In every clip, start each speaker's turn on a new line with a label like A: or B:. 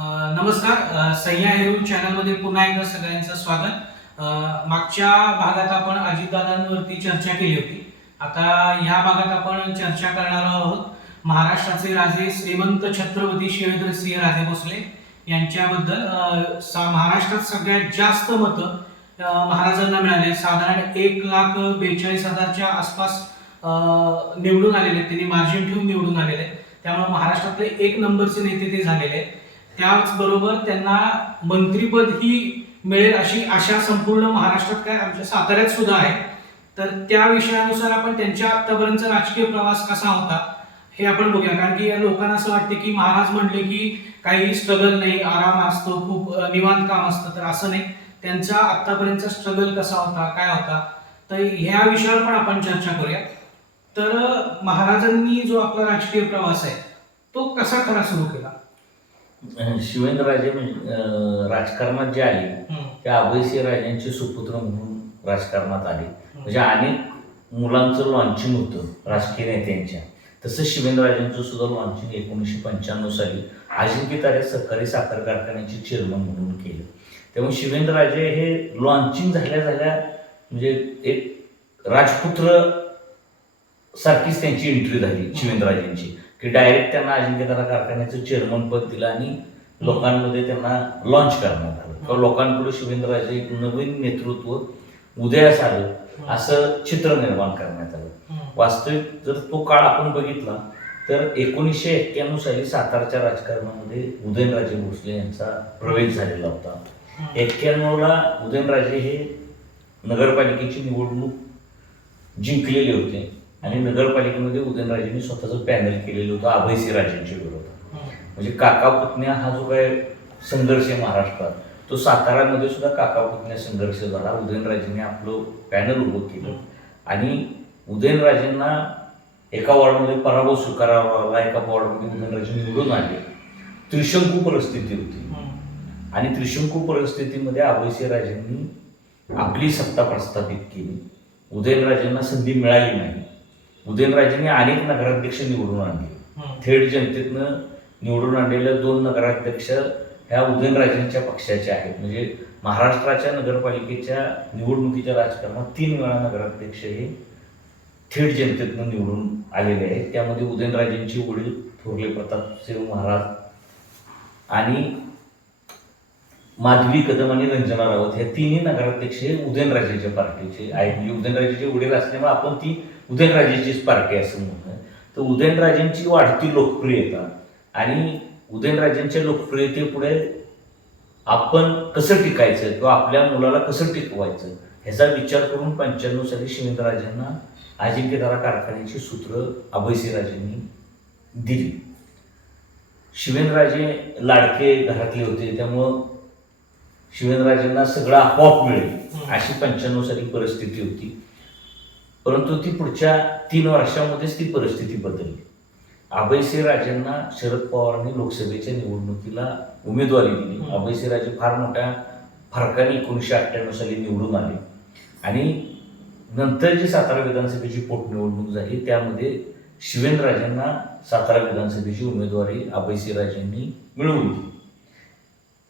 A: नमस्कार. सह्या हेरू चॅनलमध्ये पुन्हा एकदा सगळ्यांचं स्वागत. मागच्या भागात आपण अजितदादांवरती चर्चा केली होती. आता ह्या भागात आपण चर्चा करणार आहोत महाराष्ट्राचे राजे श्रीमंत छत्रपती शिवेंद्र सिंह राजे भोसले यांच्याबद्दल. सा- महाराष्ट्रात सगळ्यात जास्त मतं महाराजांना मिळाले. साधारण एक लाख बेचाळीस हजारच्या आसपास निवडून आलेले आहेत. त्यांनी मार्जिन ठेवून निवडून आलेले आहेत. त्यामुळे महाराष्ट्रातले एक नंबरचे नेते ते झालेले आहेत. त्याचबरोबर त्यांना मंत्रीपद ही मिळेल अशी आशा संपूर्ण महाराष्ट्रात काय आमच्या साताऱ्यात सुद्धा आहे. तर त्या विषयानुसार आपण त्यांच्या आतापर्यंतचा राजकीय प्रवास कसा होता हे आपण बघूया. कारण की या लोकांना असं वाटते की महाराज म्हणले की काही स्ट्रगल नाही आराम असतो खूप निवांत काम असतं. तर असं नाही. त्यांचा आतापर्यंतचा स्ट्रगल कसा होता काय होता तर ह्या विषयावर पण आपण चर्चा करूया. तर महाराजांनी जो आपला राजकीय प्रवास आहे तो कसा खरा सुरू केला?
B: शिवेंद्रराजे म्हणजे राजकारणात जे आले त्या अभयसिंह राजांचे सुपुत्र म्हणून राजकारणात आले. म्हणजे अनेक मुलांचं लॉन्चिंग होतं राजकीय नेत्यांच्या. तसं शिवेंद्रराजांचं सुद्धा लॉन्चिंग एकोणीसशे पंच्याण्णव साली अजिंक्य तारे सहकारी साखर कारखान्याचे चेअरमन म्हणून केलं. त्यामुळे शिवेंद्रराजे हे लॉन्चिंग झाल्या झाल्या म्हणजे एक राजपुत्र सारखीच त्यांची एंट्री झाली शिवेंद्रराजेंची. की डायरेक्ट त्यांना अजिंक्यतारा कारखान्याचं चेअरमन पद दिलं आणि लोकांमध्ये त्यांना लॉन्च करण्यात आलं. किंवा लोकांपुढे शिवेंद्रराजे एक नवीन नेतृत्व उदयास आलं असं चित्र निर्माण करण्यात आलं. वास्तविक जर तो काळ आपण बघितला तर एकोणीसशे एक्क्याण्णव साली सातारच्या राजकारणामध्ये उदयनराजे भोसले यांचा प्रवेश झालेला होता. एक्क्याण्णवला उदयनराजे हे नगरपालिकेची निवडणूक जिंकलेले होते. आणि नगरपालिकेमध्ये उदयनराजेंनी स्वतःचं पॅनल केलेलं होतं अभयसिंह राजेंच्या विरोधात म्हणजे काका पुतण्या हा जो काय संघर्ष आहे महाराष्ट्रात तो सातारामध्ये सुद्धा काका पुतण्या संघर्ष झाला. उदयनराजेंनी आपलं पॅनल उभं केलं. आणि उदयनराजेंना एका वॉर्डमध्ये पराभव स्वीकारावा लागला एका वॉर्डमध्ये उदयनराजे निवडून आले. त्रिशंकू परिस्थिती होती. आणि त्रिशंकू परिस्थितीमध्ये अभयसिंह राजेंनी आपली सत्ता प्रस्थापित केली. उदयनराजेंना संधी मिळाली नाही. उदयनराजेंनी अनेक नगराध्यक्ष निवडून आणले. थेट जनतेतनं निवडून आणलेल्या दोन नगराध्यक्ष ह्या उदयनराजेंच्या पक्षाच्या आहेत. म्हणजे महाराष्ट्राच्या नगरपालिकेच्या निवडणुकीच्या राजकारणात तीन वेळा नगराध्यक्ष हे थेट जनतेतनं निवडून आलेले आहेत. त्यामध्ये उदयनराजेंची वडील थोरले प्रतापसिंह महाराज आणि माधवी कदम आणि रंजना रावत हे तिन्ही नगराध्यक्ष हे उदयनराजेच्या पार्टीचे आहेत. म्हणजे उदयनराजेचे वडील असल्यामुळे आपण ती उदयनराजेचीच पार्टी असं म्हणतो तर उदयनराजेंची वाढती लोकप्रियता आणि उदयनराजेंच्या लोकप्रियतेपुढे आपण कसं टिकायचं किंवा आपल्या मुलाला कसं टिकवायचं ह्याचा विचार करून पंच्याण्णव साली शिवेंद्रराजांना अजिंक्यतारा कारखान्याची सूत्र अभयसिंहराजेंनी दिली. शिवेंद्रराजे लाडके घरातले होते त्यामुळं शिवेंद्रराजेंना सगळं आपोआप मिळेल अशी पंच्याण्णव साली परिस्थिती होती. परंतु ती पुढच्या तीन वर्षामध्येच ती परिस्थिती बदलली. अभयसिंह राजेंना शरद पवारांनी लोकसभेच्या निवडणुकीला उमेदवारी दिली.
A: हम्म.
B: अभयसिंह राजे फार मोठ्या फरकाने एकोणीसशे अठ्ठ्याण्णव साली निवडून आले. आणि नंतर जी सातारा विधानसभेची पोटनिवडणूक झाली त्यामध्ये शिवेंद्रराजेंना सातारा विधानसभेची उमेदवारी अभयसिंह राजेंनी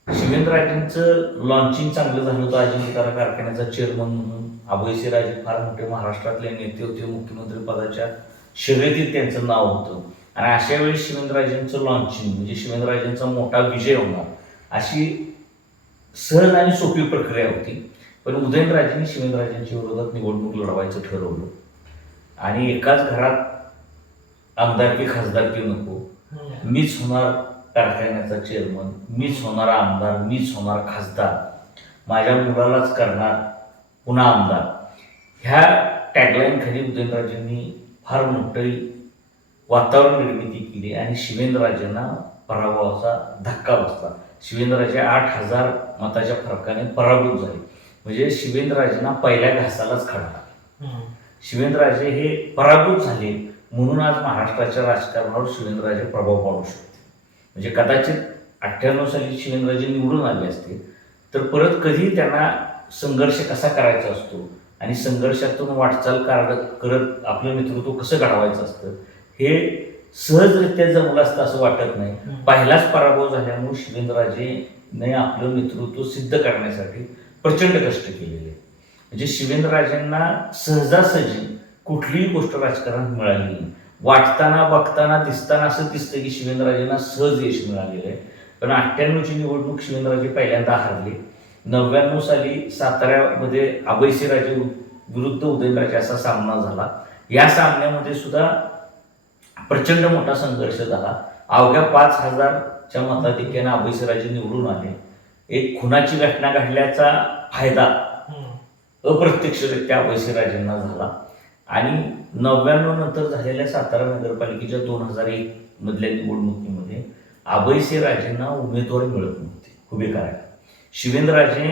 B: मिळवून दिली शिवेंद्रराजेंचं लॉन्चिंग चांगलं झालं होतं अजिंक्यतारा कारखान्याचा चेअरमन म्हणून. अभयसिंहराजे फार मोठे महाराष्ट्रातले नेते होते मुख्यमंत्री पदाच्या शर्यतीत त्यांचं नाव होतं. आणि अशा वेळी शिवेंद्रराजेंचं लॉन्चिंग म्हणजे शिवेंद्रराजेंचा मोठा विजय होणार अशी सहज आणि सोपी प्रक्रिया होती. पण उदयनराजेंनी शिवेंद्रराजेंच्या विरोधात निवडणूक लढवायचं ठरवलं. आणि एकाच घरात आमदारकी खासदारकी नको. मीच होणार कारखान्याचा चेअरमन मीच होणारा आमदार मीच होणार खासदार माझ्या मुलालाच करणार पुन्हा आमदार. ह्या टॅगलाईन खाली उदयनराजेंनी फार मोठी वातावरण निर्मिती केली आणि शिवेंद्रराजेंना पराभवाचा धक्का बसला. शिवेंद्रराजे आठ हजार मताच्या फरकाने पराभूत झाले. म्हणजे शिवेंद्रराजेंना पहिल्या घासालाच खडा. शिवेंद्रराजे हे पराभूत झाले म्हणून आज महाराष्ट्राच्या राजकारणावर शिवेंद्रराजे प्रभाव पाडू शकते म्हणजे कदाचित अठ्ठ्याण्णव साली शिवेंद्रराजे निवडून आले असते तर परत कधी त्यांना संघर्ष कसा करायचा असतो आणि संघर्षातून वाटचाल करत करत आपलं नेतृत्व कसं घडवायचं असतं हे सहजरित्या जमलं असतं असं वाटत नाही. पहिलाच पराभव झाल्यामुळे शिवेंद्रराजेने आपलं नेतृत्व सिद्ध करण्यासाठी प्रचंड कष्ट केलेले. म्हणजे शिवेंद्रराजेंना सहजासहजी कुठलीही गोष्ट राजकारणात मिळाली नाही. वाटताना बघताना दिसताना असं दिसतं की शिवेंद्रराजेंना सहज यश मिळालेलं आहे. पण अठ्ठ्याण्णवची निवडणूक शिवेंद्रराजे पहिल्यांदा हारले. नव्याण्णव साली साताऱ्यामध्ये अभयसिंहराजे विरुद्ध उदयनराजे असा सामना झाला. या सामन्यामध्ये सुद्धा प्रचंड मोठा संघर्ष झाला. अवघ्या पाच हजारच्या मताधिक्याने अभयसिंहराजे निवडून आले. एक खुनाची घटना घडल्याचा फायदा. अप्रत्यक्षरित्या अभयसिंहराजेंना झाला. आणि नव्याण्णव नंतर झालेल्या सातारा नगरपालिकेच्या दोन हजार एक मधल्या निवडणुकीमध्ये अभयसिंहराजेंना उमेदवार मिळत नव्हते उभे करायला. शिवेंद्रराजे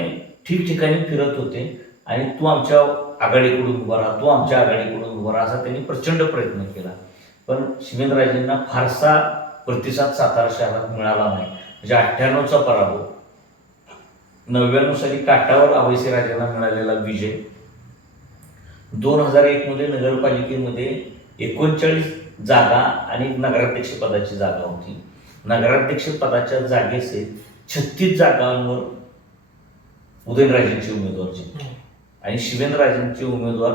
B: ठिकठिकाणी फिरत होते आणि तू आमच्या आघाडीकडून उभा राहा तू आमच्या आघाडीकडून उभा राहा असा त्यांनी प्रचंड प्रयत्न केला. पण शिवेंद्रराजेंना फारसा प्रतिसाद सातारा शहरात मिळाला नाही. म्हणजे अठ्ठ्याण्णवचा पराभव. नव्याण्णव साली काटावर राजेंना मिळालेला विजय. दोन हजार एक मध्ये नगरपालिकेमध्ये एकोणचाळीस जागा आणि नगराध्यक्ष पदाची जागा होती. नगराध्यक्ष पदाच्या जागेचे छत्तीस जागांवर उदयनराजेंचे उमेदवार जिंकले. आणि शिवेंद्रराजेंचे उमेदवार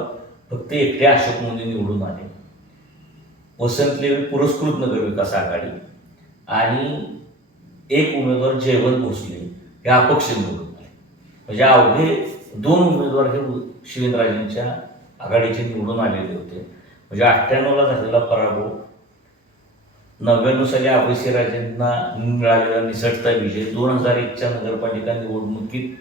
B: फक्त एकटे अशोक मोदी निवडून आले. वसंत लेवी पुरस्कृत नगरविकास आघाडी आणि एक उमेदवार जयवंत भोसले हे अपक्ष निवडून आले. म्हणजे अवघे दोन उमेदवार हे शिवेंद्रराजेंच्या आघाडीचे निवडून आलेले होते. म्हणजे अठ्ठ्याण्णवला झालेला पराभव. नव्याण्णव साली अभयसिंहराजेंना मिळालेला निसटता विजय. दोन हजार एकच्या नगरपालिका निवडणुकीत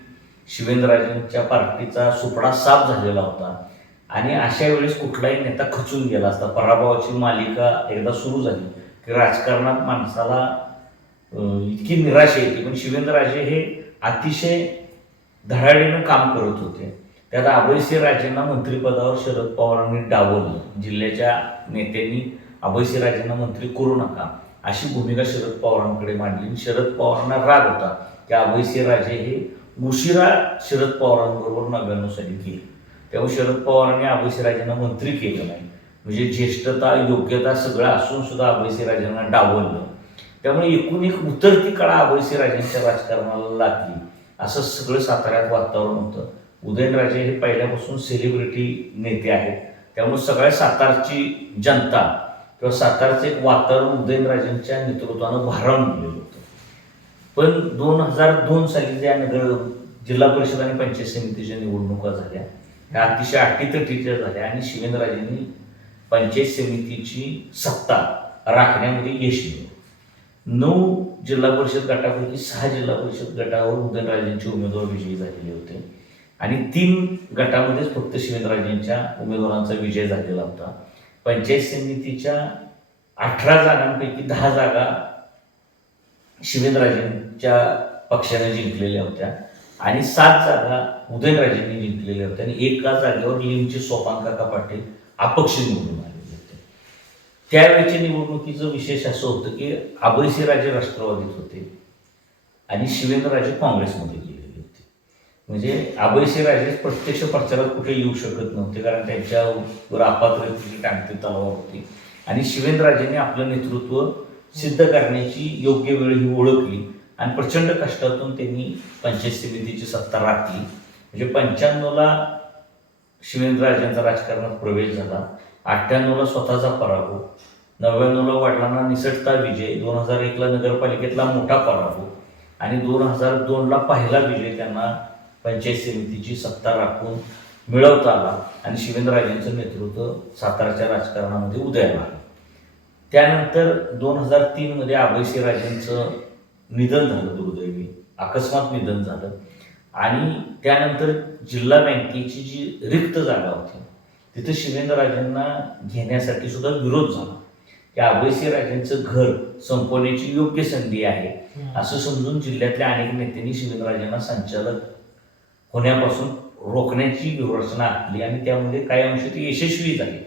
B: शिवेंद्रराजेंच्या पार्टीचा सुपडा साफ झालेला होता. आणि अशा वेळेस कुठलाही नेता खचून गेला असता. पराभवाची मालिका एकदा सुरू झाली की राजकारणात माणसाला इतकी निराशा येते. पण शिवेंद्रराजे हे अतिशय धडाडीनं काम करत होते. त्यात अभयसिंहराजेंना मंत्रिपदावर शरद पवारांनी डावललं. जिल्ह्याच्या नेत्यांनी अभयसिंहराजेंना मंत्री करू नका अशी भूमिका शरद पवारांकडे मांडली. शरद पवारांना राग होता की अभयसिंहराजे हे उशिरा शरद पवारांबरोबर नव्याण्णव केले तेव्हा त्यामुळे शरद पवारांनी अभयसिंहराजेंना मंत्री केलं नाही. म्हणजे ज्येष्ठता योग्यता सगळं असून सुद्धा अभयसिंहराजेंना डावललं. त्यामुळे एकूण एक उतरती कळा अभयसिंहराजेंच्या राजकारणाला लागली. असं सगळं साताऱ्यात वातावरण होतं. उदयनराजे हे पहिल्यापासून सेलिब्रिटी नेते आहेत. त्यामुळे सगळ्या सातारची जनता किंवा सातारचं एक वातावरण उदयनराजेंच्या नेतृत्वानं भारावून गेलेलं होतं. पण दोन हजार दोन साली ज्या नगर जिल्हा परिषद आणि पंचायत समितीच्या निवडणुका झाल्या ह्या अतिशय अटीतटीच्या झाल्या आणि शिवेंद्रराजेंनी पंचायत समितीची सत्ता राखण्यामध्ये यश मिळवलं. नऊ जिल्हा परिषद गटापैकी सहा जिल्हा परिषद गटावर उदयनराजेंचे उमेदवार विजयी झालेले होते. आणि तीन गटामध्येच फक्त शिवेंद्रराजेंच्या उमेदवारांचा विजय झालेला होता. पंचायत समितीच्या अठरा जागांपैकी दहा जागा शिवेंद्रराजेंच्या पक्षाने जिंकलेल्या होत्या आणि सात जागा उदयनराजेंनी जिंकलेल्या होत्या आणि एका जागेवर लिमचे सोपान काका पाटील अपक्ष निवडून आलेले होते. त्यावेळेच्या निवडणुकीचं विशेष असं होतं की अभयसिंहराजे राष्ट्रवादीत होते आणि शिवेंद्रराजे काँग्रेसमध्ये म्हणजे अभयसिंहराजे प्रत्यक्ष प्रचारात कुठे येऊ शकत नव्हते कारण त्यांच्यावर अपात्रतेची टांगती तलवार होती. आणि शिवेंद्रराजेंनी आपलं नेतृत्व सिद्ध करण्याची योग्य वेळ ही ओळखली आणि प्रचंड कष्टातून त्यांनी पंचायत समितीची सत्ता राखली. म्हणजे पंच्याण्णवला शिवेंद्रराजेंचा राजकारणात प्रवेश झाला अठ्ठ्याण्णवला स्वतःचा पराभव नव्याण्णवला वडिलांना निसटता विजय दोन हजार एकला नगरपालिकेतला मोठा पराभव आणि दोन हजार दोनला पहिला विजय त्यांना पंचायत समितीची सत्ता राखून मिळवता आला आणि शिवेंद्रराजेंचं नेतृत्व साताराच्या राजकारणामध्ये उदयाला आलं. त्यानंतर दोन हजार तीनमध्ये अभयसिंहराजेंचं निधन झालं दुर्दैवी. अकस्मात निधन झालं. आणि त्यानंतर जिल्हा बँकेची जी रिक्त जागा होती तिथं शिवेंद्रराजेंना घेण्यासाठी सुद्धा विरोध झाला. की अभयसिंहराजेंचं घर संपवण्याची योग्य संधी आहे. असं समजून जिल्ह्यातल्या अनेक नेत्यांनी शिवेंद्रराजेंना संचालक होण्यापासून रोखण्याची व्यवस्था आखली आणि त्यामध्ये काही अंश ती यशस्वी झाली.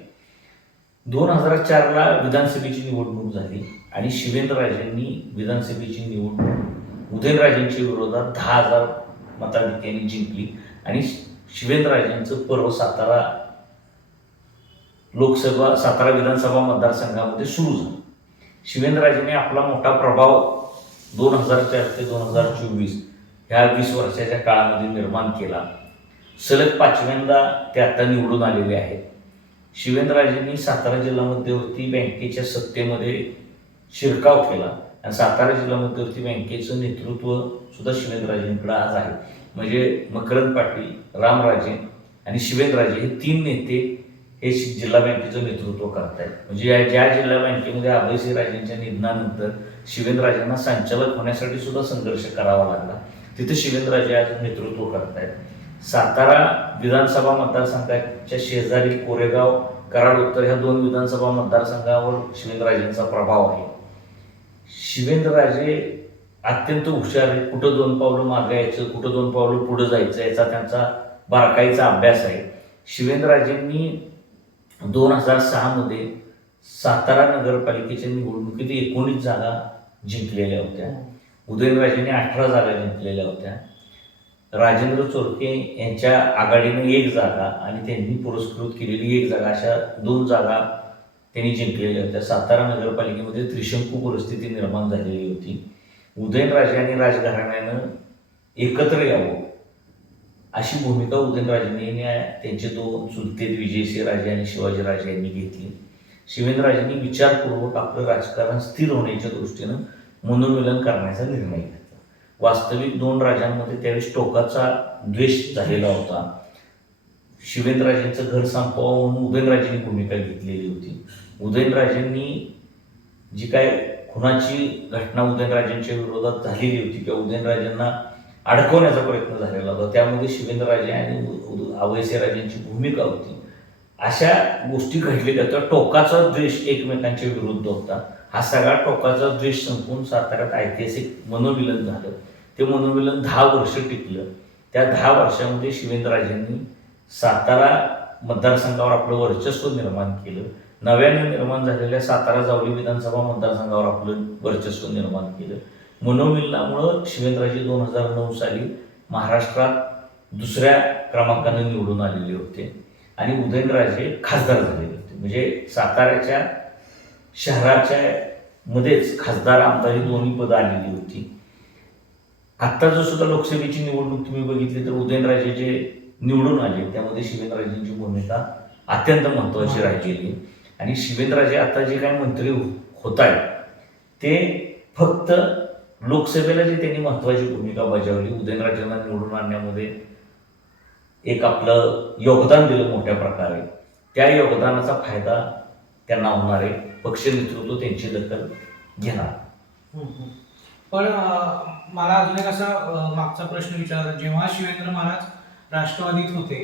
B: दोन हजार चारला विधानसभेची निवडणूक झाली आणि शिवेंद्रराजेंनी विधानसभेची निवडणूक उदयनराजेंच्या विरोधात दहा हजार मताधिक्यांनी जिंकली आणि शिवेंद्रराजेंचं पर्व सातारा लोकसभा सातारा विधानसभा मतदारसंघामध्ये सुरू झालं. शिवेंद्रराजेंनी आपला मोठा प्रभाव दोन हजार चार ते दोन हजार चोवीस ह्या वीस वर्षाच्या काळामध्ये निर्माण केला. सलग पाचव्यांदा ते आता निवडून आलेले आहेत. शिवेंद्रराजेंनी सातारा जिल्हा मध्यवर्ती बँकेच्या सत्तेमध्ये शिरकाव केला. आणि सातारा जिल्हा मध्यवर्ती बँकेचं नेतृत्व सुद्धा शिवेंद्रराजेंकडे आज आहे. म्हणजे मकरंद पाटील रामराजे आणि शिवेंद्रराजे हे तीन नेते हे जिल्हा बँकेचं नेतृत्व करत आहेत म्हणजे या ज्या जिल्हा बँकेमध्ये अभयसिंह राजेंच्या निधनानंतर शिवेंद्रराजेंना संचालक होण्यासाठी सुद्धा संघर्ष करावा लागला. तिथे शिवेंद्रराजे आज नेतृत्व करत आहेत सातारा विधानसभा मतदारसंघाच्या शेजारी कोरेगाव कराड उत्तर ह्या दोन विधानसभा मतदारसंघावर शिवेंद्रराजेंचा प्रभाव आहे. शिवेंद्रराजे अत्यंत हुशार आहे कुठं दोन पावलं मागे यायचं कुठं दोन पावलं पुढं जायचं याचा त्यांचा बारकाईचा अभ्यास आहे. शिवेंद्रराजेंनी दोन हजार सहामध्ये सातारा नगरपालिकेच्या निवडणुकीत एकोणीस जागा जिंकलेल्या होत्या. उदयनराजेंनी अठरा जागा जिंकलेल्या होत्या. राजेंद्र चोरके यांच्या आघाडीने एक जागा आणि त्यांनी पुरस्कृत केलेली एक जागा अशा दोन जागा त्यांनी जिंकलेल्या होत्या. सातारा नगरपालिकेमध्ये त्रिशंकू परिस्थिती निर्माण झालेली होती. उदयनराजे आणि राजघराण्यानं एकत्र यावं अशी भूमिका उदयनराजेंनी त्यांचे दोन चुलते विजयसिंहराजे आणि शिवाजीराजे यांनी घेतली. शिवेंद्रराजेंनी विचारपूर्वक आपलं राजकारण स्थिर होण्याच्या दृष्टीनं मनोमिलन करण्याचा निर्णय घेतला. वास्तविक दोन राजांमध्ये त्यावेळेस टोकाचा द्वेष झालेला होता. शिवेंद्रराजेंचं घर संपवावं म्हणून उदयनराजेंनी भूमिका घेतलेली होती. उदयनराजेंनी जी काय खुनाची घटना उदयनराजेंच्या विरोधात झालेली होती किंवा उदयनराजेंना अडकवण्याचा प्रयत्न झालेला होता. त्यामध्ये शिवेंद्रराजे आणि उ- राजांची भूमिका होती. अशा गोष्टी घडलेल्या त्या टोकाचा द्वेष एकमेकांच्या विरुद्ध होता. हा सगळा टोकाचा द्वेष संपून साताऱ्यात ऐतिहासिक मनोमिलन झालं. ते मनोमिलन दहा वर्ष टिकलं. त्या दहा वर्षामध्ये शिवेंद्रराजेंनी सातारा मतदारसंघावर आपलं वर्चस्व निर्माण केलं. नव्याने निर्माण झालेल्या सातारा जावली विधानसभा मतदारसंघावर आपलं वर्चस्व निर्माण केलं. मनोमिलनामुळं शिवेंद्रराजे दोन हजार नऊ साली महाराष्ट्रात दुसऱ्या क्रमांकानं निवडून आलेले होते. आणि उदयनराजे खासदार झालेले होते. म्हणजे साताऱ्याच्या शहराच्या मध्येच खासदार आमदारी दोन्ही पदं आलेली होती. आत्ता जर सुद्धा लोकसभेची निवडणूक तुम्ही बघितली तर उदयनराजे जे निवडून आले त्यामध्ये शिवेंद्रराजेंची भूमिका अत्यंत महत्त्वाची राहिलेली आणि शिवेंद्रराजे आता जे काही मंत्री होत आहेत ते फक्त लोकसभेला जी त्यांनी महत्त्वाची भूमिका बजावली उदयनराजेंना निवडून आणण्यामध्ये एक आपलं योगदान दिलं मोठ्या प्रकारे त्या योगदानाचा फायदा त्यांना होणारे पक्ष नेतृत्व त्यांची दखल घेणार.
A: पण मला अजून एक असा मागचा प्रश्न विचारला जेव्हा शिवेंद्र महाराज राष्ट्रवादीत होते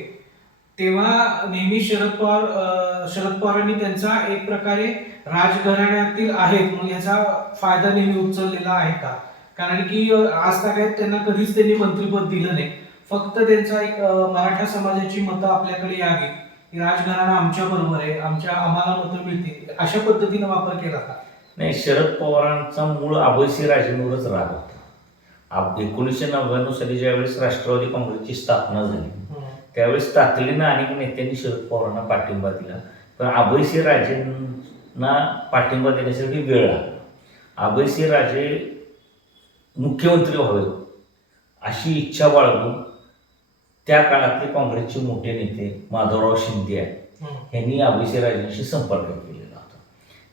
A: तेव्हा नेहमी शरद पवार शरद पवारांनी त्यांचा एक प्रकारे राजघराण्यातील आहेत म्हणून याचा फायदा नेहमी उचललेला आहे का? कारण की आज तागायत त्यांना कधीच त्यांनी मंत्रिपद दिलं नाही. फक्त त्यांचा एक मराठा समाजाची मतं आपल्याकडे यावी राजघराणा आमच्या बरोबर आहे आमच्या आम्हाला मतं मिळतील. अशा पद्धतीनं वापर केला का
B: नाही शरद पवारांचा मूळ अभयसिंह राजेंवरच राग होता. आप एकोणीसशे नव्याण्णव साली ज्यावेळेस राष्ट्रवादी काँग्रेसची स्थापना झाली त्यावेळेस तातडीनं अनेक नेत्यांनी शरद पवारांना पाठिंबा दिला. पण अभयसिंह राजेंना पाठिंबा देण्यासाठी वेळ लागला अभयसिंह राजे मुख्यमंत्री व्हावे अशी इच्छा बाळगून त्या काळातले काँग्रेसचे मोठे नेते माधवराव शिंदे आहेत. यांनी अभयसिंहराजेंशी संपर्क केलेला होता.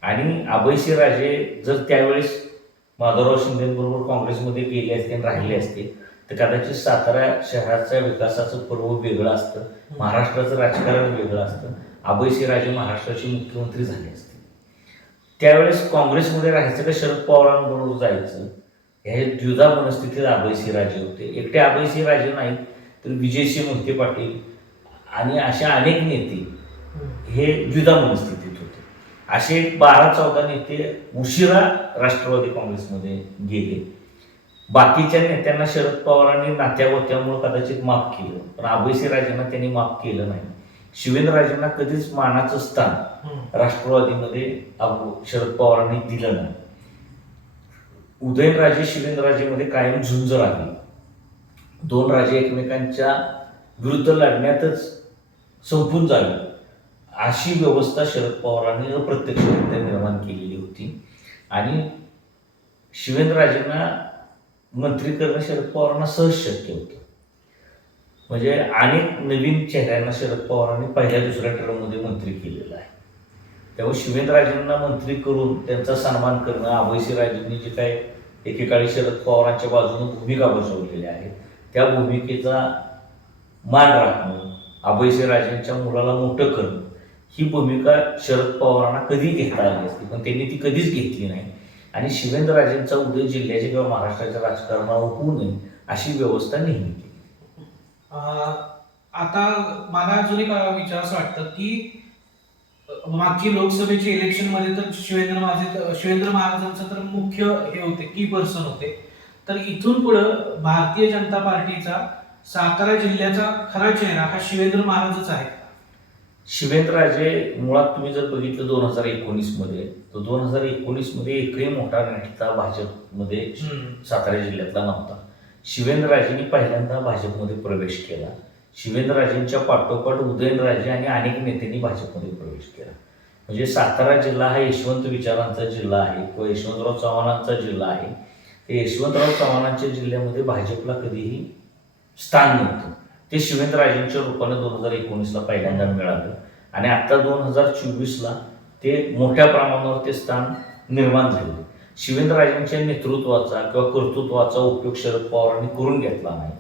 B: आणि अभयसिंहराजे जर त्यावेळेस माधवराव शिंदेबरोबर काँग्रेसमध्ये गेले असते आणि राहिले असते तर कदाचित सातारा शहराच्या विकासाचं पर्व वेगळं असतं महाराष्ट्राचं राजकारण वेगळं असतं अभयसिंहराजे महाराष्ट्राचे मुख्यमंत्री झाले असते. त्यावेळेस काँग्रेसमध्ये राहायचं का शरद पवारांबरोबर जायचं? हे द्विधा मनस्थितीत अभयसिंहराजे होते. एकटे अभयसिंहराजे नाहीत. तर विजयसिंह मोहिते पाटील आणि अशा अनेक नेते हे द्विधा मनस्थितीत होते. असे बारा चौदा नेते उशिरा राष्ट्रवादी काँग्रेसमध्ये गेले. बाकीच्या नेत्यांना शरद पवारांनी नात्यागोत्यामुळे कदाचित माफ केलं पण अभयसिंहराजेंना त्यांनी माफ केलं नाही. शिवेंद्रराजेंना कधीच मानाचं स्थान राष्ट्रवादीमध्ये शरद पवारांनी दिलं नाही. उदयनराजे शिवेंद्रराजेमध्ये कायम झुंज राहिली. दोन राजे एकमेकांच्या विरुद्ध लढण्यातच संपून जावे. अशी व्यवस्था शरद पवारांनी अप्रत्यक्षरित्या निर्माण केलेली होती. आणि शिवेंद्रराजेंना मंत्री करणं शरद पवारांना सहज शक्य होतं. म्हणजे अनेक नवीन चेहऱ्यांना शरद पवारांनी पहिल्या दुसऱ्या टर्ममध्ये मंत्री केलेलं आहे. त्यामुळे शिवेंद्रराजेंना मंत्री करून त्यांचा सन्मान करणं अभयसिंहराजेंनी जे काय एकेकाळी शरद पवारांच्या बाजूने भूमिका बजावलेल्या आहेत त्या भूमिकेचा मान राखणं अभयसिंहराजेंच्या मुलाला मोठं करणं ही भूमिका शरद पवारांना कधी घेता आली असती? पण त्यांनी ती कधीच घेतली नाही. आणि शिवेंद्रराजेंचा उदय जिल्ह्याच्या किंवा महाराष्ट्राच्या राजकारणावर होऊ नये अशी व्यवस्था नेहमी केली.
A: आता मला अजून एक विचार असं वाटतं की मागची लोकसभेची इलेक्शनमध्ये तर शिवेंद्र माझे शिवेंद्र महाराजांचं तर मुख्य हे होते की पर्सन होते. तर इथून पुढं भारतीय जनता पार्टीचा सातारा जिल्ह्याचा खरा चेहरा हा शिवेंद्र महाराजच आहे.
B: शिवेंद्रराजे मुळात तुम्ही जर बघितलं दोन हजार एकोणीसमध्ये तर दोन हजार एकोणीसमध्ये एकही मोठा नेता भाजपमध्ये सातारा जिल्ह्यातला नव्हता. शिवेंद्रराजेंनी पहिल्यांदा भाजपमध्ये प्रवेश केला. शिवेंद्रराजेंच्या पाठोपाठ उदयनराजे आणि अनेक नेत्यांनी भाजपमध्ये प्रवेश केला. म्हणजे सातारा जिल्हा हा यशवंत विचारांचा जिल्हा आहे किंवा यशवंतराव चव्हाणांचा जिल्हा आहे. यशवंतराव चव्हाणांच्या जिल्ह्यामध्ये भाजपला कधीही स्थान नव्हतं. ते शिवेंद्रराजेंच्या रूपाने दोन हजार एकोणीसला पहिल्यांदा मिळालं आणि आता दोन हजार चोवीसला ते मोठ्या प्रमाणावर ते स्थान निर्माण झाले शिवेंद्रराजेंच्या नेतृत्वाचा किंवा कर्तृत्वाचा उपयोग शरद पवारांनी करून घेतला नाही.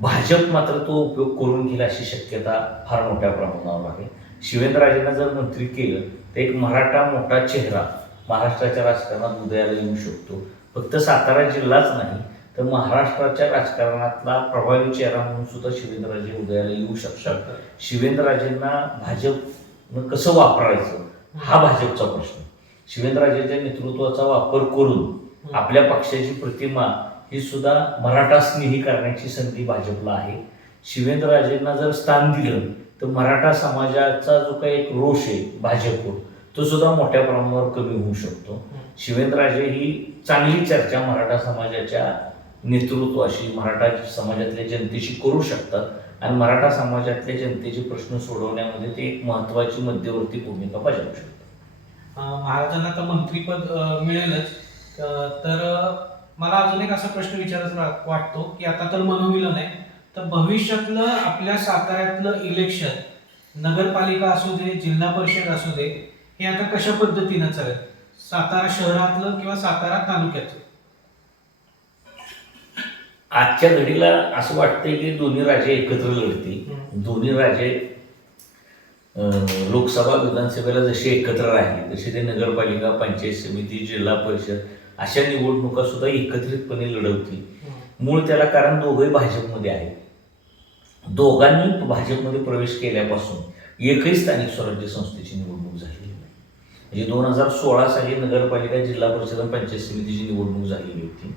B: भाजप मात्र तो उपयोग करून घेईल अशी शक्यता फार मोठ्या प्रमाणावर आहे. शिवेंद्रराजेंना जर मंत्री केलं तर एक मराठा मोठा चेहरा महाराष्ट्राच्या राजकारणात उदयाला येऊ शकतो. फक्त सातारा जिल्हाच नाही तर महाराष्ट्राच्या राजकारणातला प्रभावी चेहरा म्हणून सुद्धा शिवेंद्रराजे उदयाला येऊ शकतात. शिवेंद्रराजेंना भाजपनं कसं वापरायचं? हा भाजपचा प्रश्न. शिवेंद्रराजेंच्या नेतृत्वाचा वापर करून आपल्या पक्षाची प्रतिमा ही सुद्धा मराठा स्नेही करण्याची संधी भाजपला आहे. शिवेंद्रराजेंना जर स्थान दिलं तर मराठा समाजाचा जो काही एक रोष आहे भाजपवर तो सुद्धा मोठ्या प्रमाणावर कमी होऊ शकतो. शिवेंद्रराजे ही चांगली चर्चा मराठा समाजाच्या नेतृत्वाशी मराठा समाजातल्या जनतेशी करू शकतात आणि मराठा समाजातल्या जनतेचे प्रश्न सोडवण्यामध्ये ते एक महत्वाची मध्यवर्ती भूमिका बजावू शकतात.
A: महाराजांना तर मंत्रीपद मिळेलच. तर मला अजून एक असा प्रश्न विचारायचा वाटतो की आता तर मनोमिलन आहे. तर भविष्यातलं आपल्या साताऱ्यातलं इलेक्शन नगरपालिका असू दे जिल्हा परिषद असू दे हे आता कशा पद्धतीनं चालेल सातारा शहरातलं किंवा सातारा तालुक्यातलं?
B: आजच्या घडीला असं वाटतंय की दोन्ही राजे एकत्र लढतील. दोन्ही राजे लोकसभा विधानसभेला जसे एकत्र राहिले तसे ते नगरपालिका पंचायत समिती जिल्हा परिषद अशा निवडणुका सुद्धा एकत्रितपणे लढवतील. मूळ त्याला कारण दोघंही भाजपमध्ये आहेत. दोघांनी भाजपमध्ये प्रवेश केल्यापासून एकही स्थानिक स्वराज्य संस्थेची निवडणूक म्हणजे दोन हजार सोळा साली नगरपालिका जिल्हा परिषद आणि पंचायत समितीची निवडणूक झालेली होती.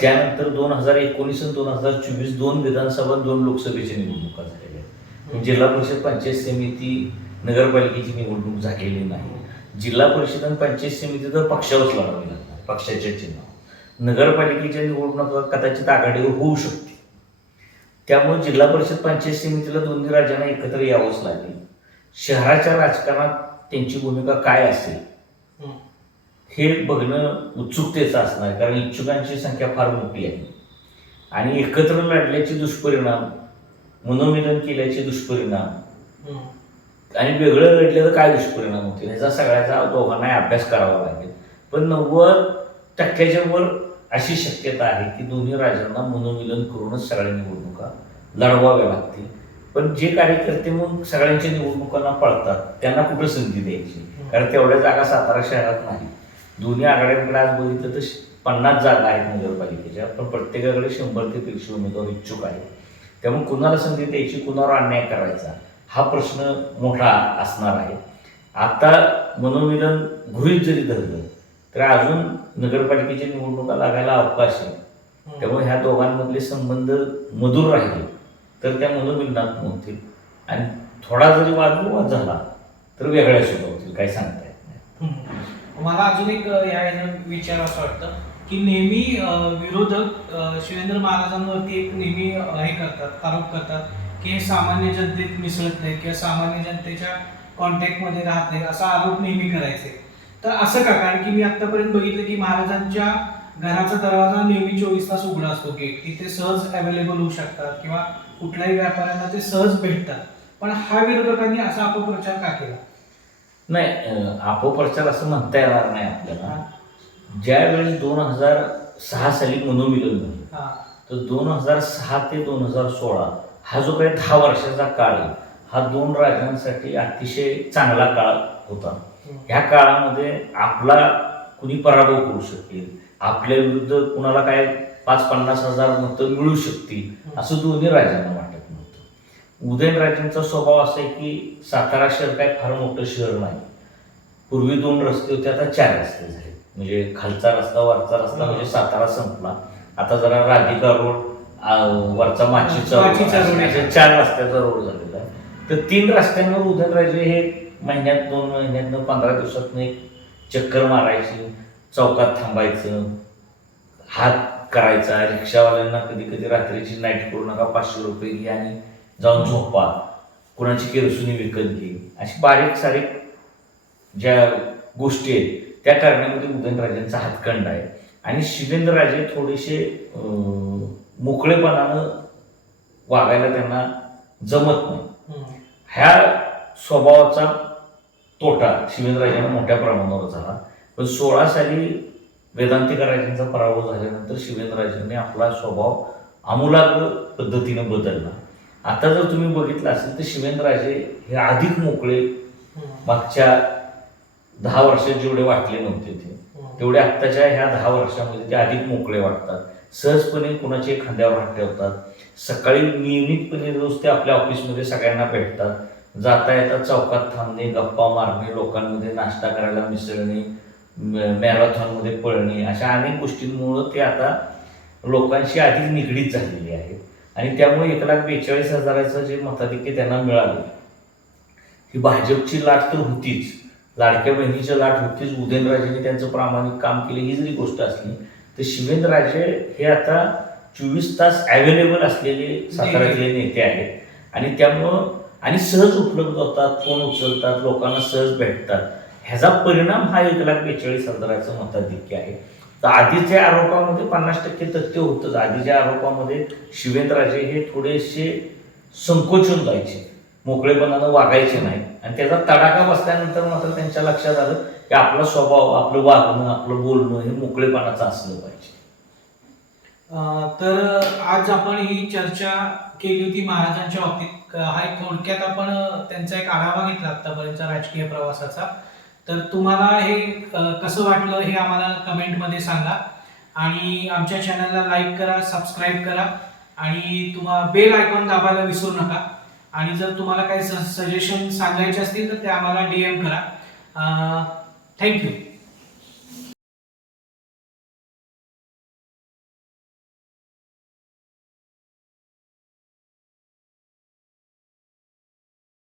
B: त्यानंतर दोन हजार एकोणीस आणि दोन हजार चोवीस दोन विधानसभा दोन लोकसभेच्या निवडणुका झालेल्या आहेत. जिल्हा परिषद पंचायत समिती नगरपालिकेची निवडणूक झालेली नाही. जिल्हा परिषद आणि पंचायत समिती तर पक्षावरच लढावी लागणार पक्षाच्या चिन्हावर. नगरपालिकेच्या निवडणुका कदाचित आघाडीवर होऊ शकते त्यामुळे जिल्हा परिषद पंचायत समितीला दोन्ही राज्यांना एकत्र यावंच लागेल. शहराच्या राजकारणात त्यांची भूमिका काय असेल. हे. बघणं उत्सुकतेचं असणार कारण इच्छुकांची संख्या फार मोठी आहे. आणि एकत्र लढल्याचे दुष्परिणाम मनोमिलन केल्याचे दुष्परिणाम. आणि वेगळं लढलं तर काय दुष्परिणाम होतील? ह्याचा सगळ्याचा दोघांनाही अभ्यास करावा लागेल. पण नव्वद टक्क्याच्या वर अशी शक्यता आहे की दोन्ही राज्यांना मनोमिलन करूनच सगळ्या निवडणुका लढवाव्या लागतील. पण जे कार्यकर्ते मग सगळ्यांच्या निवडणुकांना पळतात त्यांना कुठं संधी द्यायची? कारण तेवढ्या जागा सातारा शहरात नाही. दोन्ही आघाड्यांकडे आज बघितलं तर पन्नास जागा आहेत नगरपालिकेच्या पण प्रत्येकाकडे शंभर ते दीडशे उमेदवार इच्छुक आहेत. त्यामुळे कुणाला संधी द्यायची कुणावर अन्याय करायचा हा प्रश्न मोठा असणार आहे. आता मनोमिलन गृहीत जरी धरलं तर अजून नगरपालिकेच्या निवडणुका लागायला अवकाश आहे. त्यामुळे ह्या दोघांमधले संबंध मधुर राहिले. तर त्या मनोमिलनात होतील. आणि थोडा जरी वादविवाद झाला तर वेगळ्या सुद्धा होतील काही सांगता येत नाही.
A: मला अजून एक या विचार असं वाटतं की नेहमी विरोधक शिवेंद्र महाराजांवरती एक नेहमी हे करतात आरोप करतात की हे सामान्य जनतेत मिसळत नाही किंवा सामान्य जनतेच्या कॉन्टॅक्टमध्ये राहत नाही असा आरोप नेहमी करायचे. तर असं का? कारण की मी आतापर्यंत बघितलं की महाराजांच्या घराचा दरवाजा नेहमी चोवीस तास उघडा असतो गेट तिथे सहज अवेलेबल होऊ शकतात किंवा कुठल्याही व्यापाऱ्यांना ते सहज भेटतात. पण हा विरोधकांनी असा अपप्रचार का केला?
B: नाही अपप्रचार असं म्हणता येणार नाही आपल्याला. ज्यावेळेस दोन हजार सहा साली मनोमिलन झालं
A: हा.
B: तर दोन हजार सहा ते दोन हजार सोळा हा जो काही दहा वर्षाचा काळ आहे हा दोन राजांसाठी अतिशय चांगला काळ होता. ह्या काळामध्ये आपला कुणी पराभव करू शकेल? आपल्या विरुद्ध कुणाला काय पाच पन्नास हजार मतं मिळू शकतील? असं दोन्ही राजांना वाटत नव्हतं. उदयनराजांचा स्वभाव असा आहे की सातारा शहर काय फार मोठं शहर नाही. पूर्वी दोन रस्ते होते आता चार रस्ते झाले. म्हणजे खालचा रस्ता वरचा रस्ता म्हणजे सातारा संपला. आता जरा राधिका रोड वरचा माचीचा चार रस्त्याचा रोड झालेला तर तीन रस्त्यांवर उदयनराजे हे महिन्यात दोन महिन्यातनं पंधरा दिवसातनं एक चक्कर मारायची चौकात थांबायचं हात करायचा रिक्षावाल्यांना कधी कधी रात्रीची नाईट करू नका पाचशे रुपये घे आणि जाऊन झोपा. कुणाची केरसुनी विकत घे. अशी बारीक सारीक ज्या गोष्टी आहेत त्या करण्यामध्ये उदयनराजेंचा हातखंड आहे. आणि शिवेंद्रराजे थोडेसे मोकळेपणानं वागायला त्यांना जमत नाही. ह्या स्वभावाचा तोटा शिवेंद्रराजांना मोठ्या प्रमाणावर झाला. पण सोळा साली वेदांतिकाराजांचा पराभव झाल्यानंतर शिवेंद्रराजांनी आपला स्वभाव आमूलाग्र पद्धतीने बदलला. आता जर तुम्ही बघितलं असेल तर शिवेंद्रराजे हे अधिक मोकळे मागच्या दहा वर्षात जेवढे वाटले नव्हते ते तेवढे आत्ताच्या ह्या दहा वर्षामध्ये ते अधिक मोकळे वाटतात. सहजपणे कुणाचे खांद्यावर हात ठेवतात. सकाळी नियमितपणे रोज ते आपल्या ऑफिसमध्ये सगळ्यांना भेटतात. जाता येता चौकात थांबणे गप्पा मारणे लोकांमध्ये नाश्ता करायला मिसळणे मॅरेथॉनमध्ये पळणे अशा अनेक गोष्टींमुळं ते आता लोकांशी आधीच निगडीत झालेली आहेत आणि त्यामुळे एक लाख बेचाळीस हजाराचं जे मताधिक्य त्यांना मिळालं ही भाजपची लाट तर होतीच. लाडक्या बहिणीची लाट होतीच. उदयनराजेंनी त्यांचं प्रामाणिक काम केले ही जरी गोष्ट असली तर शिवेंद्रराजे हे आता चोवीस तास अवेलेबल असलेले साताऱ्यातले नेते आहेत. आणि त्यामुळं आणि सहज उपलब्ध होतात फोन उचलतात लोकांना सहज भेटतात. ह्याचा परिणाम हा एक लाख बेचाळीस हजाराचं मताधिक्य आहे. तर आधीच्या आरोपामध्ये पन्नास टक्के तथ्य होतंच. आधीच्या आरोपामध्ये शिवेंद्रराजे हे थोडेसे संकोचून जायचे. मोकळेपणानं वागायचे नाही. आणि त्याचा तडाखा बसल्यानंतर मात्र त्यांच्या लक्षात आलं की आपला स्वभाव आपलं वागणं आपलं बोलणं हे मोकळेपणाचं असलं पाहिजे.
A: तर आज आपण ही चर्चा केली होती महाराजांच्या बाबतीत. हा एक थोडक्यात आपण त्यांचा एक आढावा घेतला आतापर्यंतचा राजकीय प्रवासाचा. तर तुम्हाला हे कसं वाटलं हे आम्हाला कमेंटमध्ये सांगा. आणि आमच्या चॅनलला लाईक करा सबस्क्राईब करा. आणि तुम्हाला बेल आयकॉन दाबायला विसरू नका. आणि जर तुम्हाला काही सजेशन सांगायचे असतील तर ते आम्हाला डी एम करा. थँक्यू.